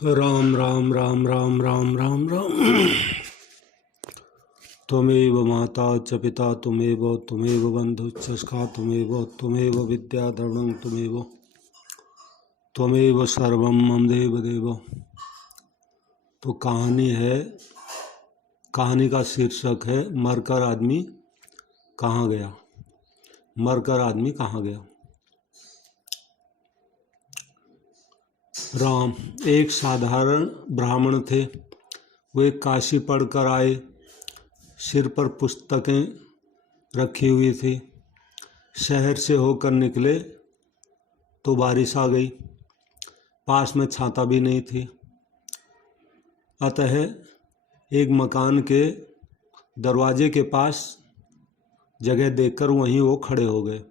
राम राम राम राम राम राम राम। त्वमेव माता च पिता त्वमेव बन्धुश्च सखा त्वमेव विद्या द्रविणं त्वमेव सर्वं मम देव। तो कहानी का शीर्षक है मरकर आदमी कहाँ गया। मरकर आदमी कहाँ गया। राम एक साधारण ब्राह्मण थे। वे काशी पढ़कर आए। सिर पर पुस्तकें रखी हुई थी। शहर से होकर निकले तो बारिश आ गई। पास में छाता भी नहीं थी। अतः एक मकान के दरवाजे के पास जगह देखकर वहीं वो खड़े हो गए।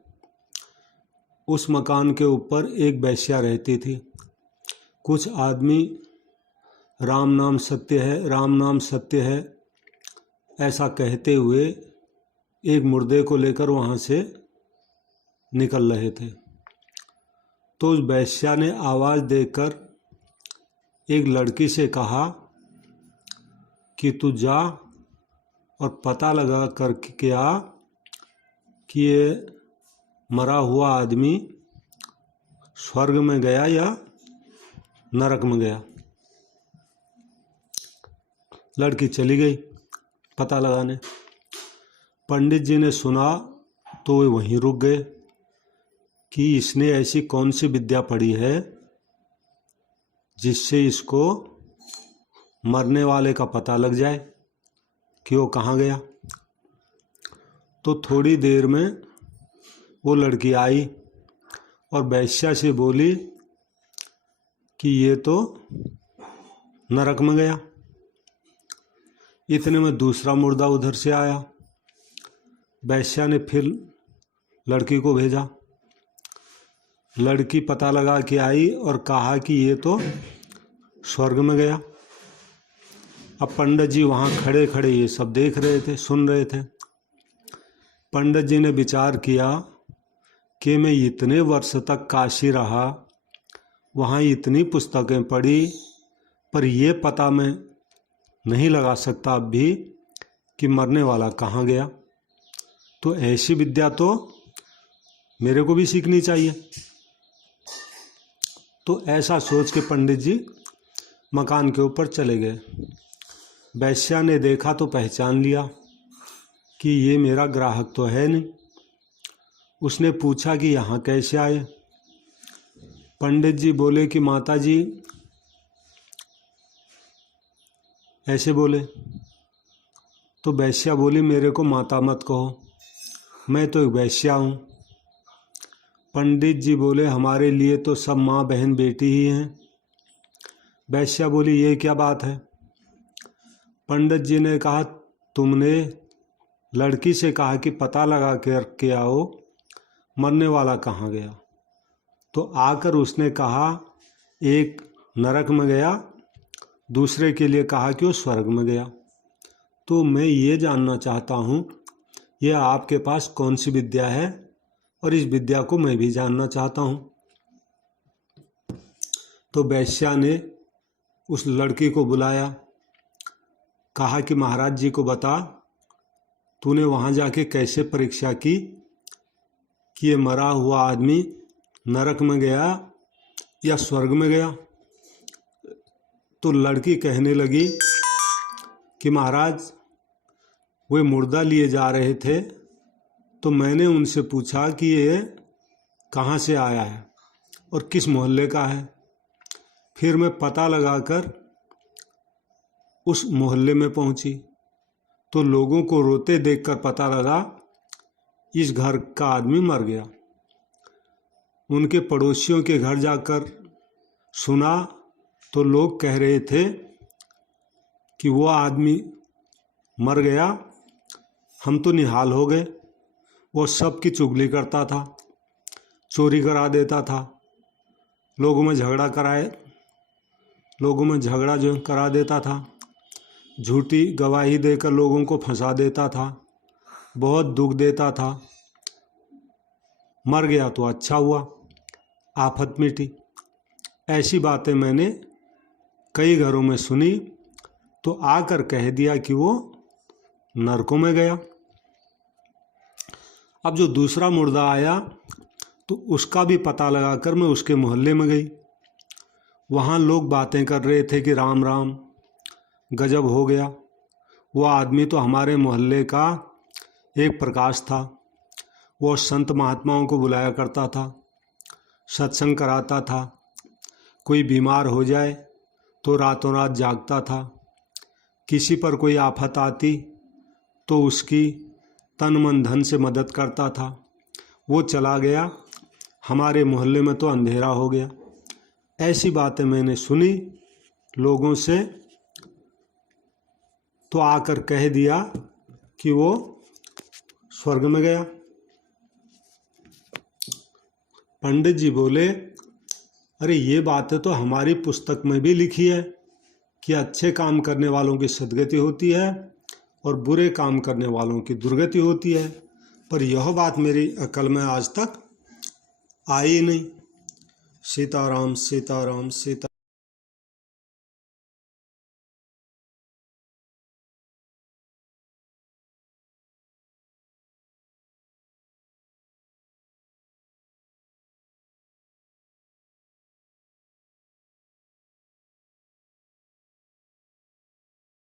उस मकान के ऊपर एक वेश्या रहती थी। कुछ आदमी राम नाम सत्य है ऐसा कहते हुए एक मुर्दे को लेकर वहाँ से निकल रहे थे। तो उस वेश्या ने आवाज़ देकर एक लड़की से कहा कि तू जा और पता लगा करके आ कि ये मरा हुआ आदमी स्वर्ग में गया या नरक में गया। लड़की चली गई पता लगाने। पंडित जी ने सुना तो वे वहीं रुक गए कि इसने ऐसी कौन सी विद्या पढ़ी है जिससे इसको मरने वाले का पता लग जाए कि वो कहाँ गया। तो थोड़ी देर में वो लड़की आई और वेश्या से बोली कि ये तो नरक में गया। इतने में दूसरा मुर्दा उधर से आया। वेश्या ने फिर लड़की को भेजा। लड़की पता लगा के आई और कहा कि ये तो स्वर्ग में गया। अब पंडित जी वहाँ खड़े खड़े ये सब देख रहे थे, सुन रहे थे। पंडित जी ने विचार किया कि मैं इतने वर्ष तक काशी रहा, वहाँ इतनी पुस्तकें पढ़ी, पर ये पता मैं नहीं लगा सकता अब भी कि मरने वाला कहाँ गया। तो ऐसी विद्या तो मेरे को भी सीखनी चाहिए। तो ऐसा सोच के पंडित जी मकान के ऊपर चले गए। वेश्या ने देखा तो पहचान लिया कि ये मेरा ग्राहक तो है नहीं। उसने पूछा कि यहाँ कैसे आए। पंडित जी बोले कि माता जी ऐसे बोले। तो वेश्या बोली मेरे को माता मत कहो, मैं तो एक वेश्या हूँ। पंडित जी बोले हमारे लिए तो सब माँ बहन बेटी ही हैं। वेश्या बोली ये क्या बात है। पंडित जी ने कहा तुमने लड़की से कहा कि पता लगा के आओ मरने वाला कहाँ गया। तो आकर उसने कहा एक नरक में गया, दूसरे के लिए कहा कि वो स्वर्ग में गया। तो मैं ये जानना चाहता हूँ ये आपके पास कौन सी विद्या है और इस विद्या को मैं भी जानना चाहता हूँ। तो वेश्या ने उस लड़की को बुलाया, कहा कि महाराज जी को बता तूने वहाँ जाके कैसे परीक्षा की कि ये मरा हुआ आदमी नरक में गया या स्वर्ग में गया। तो लड़की कहने लगी कि महाराज वे मुर्दा लिए जा रहे थे तो मैंने उनसे पूछा कि ये कहाँ से आया है और किस मोहल्ले का है। फिर मैं पता लगाकर उस मोहल्ले में पहुंची तो लोगों को रोते देखकर पता लगा इस घर का आदमी मर गया। उनके पड़ोसियों के घर जाकर सुना तो लोग कह रहे थे कि वो आदमी मर गया, हम तो निहाल हो गए। वो सबकी चुगली करता था, चोरी करा देता था, लोगों में झगड़ा जो करा देता था, झूठी गवाही देकर लोगों को फंसा देता था, बहुत दुख देता था। मर गया तो अच्छा हुआ, आफत मिटी। ऐसी बातें मैंने कई घरों में सुनी तो आकर कह दिया कि वो नरकों में गया। अब जो दूसरा मुर्दा आया तो उसका भी पता लगाकर मैं उसके मोहल्ले में गई। वहाँ लोग बातें कर रहे थे कि राम राम, गजब हो गया। वो आदमी तो हमारे मोहल्ले का एक प्रकाश था। वो संत महात्माओं को बुलाया करता था, सत्संग कराता था। कोई बीमार हो जाए तो रातों रात जागता था। किसी पर कोई आफत आती तो उसकी तन मन धन से मदद करता था। वो चला गया, हमारे मोहल्ले में तो अंधेरा हो गया। ऐसी बातें मैंने सुनी लोगों से, तो आकर कह दिया कि वो स्वर्ग में गया। पंडित जी बोले, अरे ये बातें तो हमारी पुस्तक में भी लिखी है कि अच्छे काम करने वालों की सद्गति होती है और बुरे काम करने वालों की दुर्गति होती है, पर यह बात मेरी अकल में आज तक आई नहीं। सीताराम सीताराम सीता।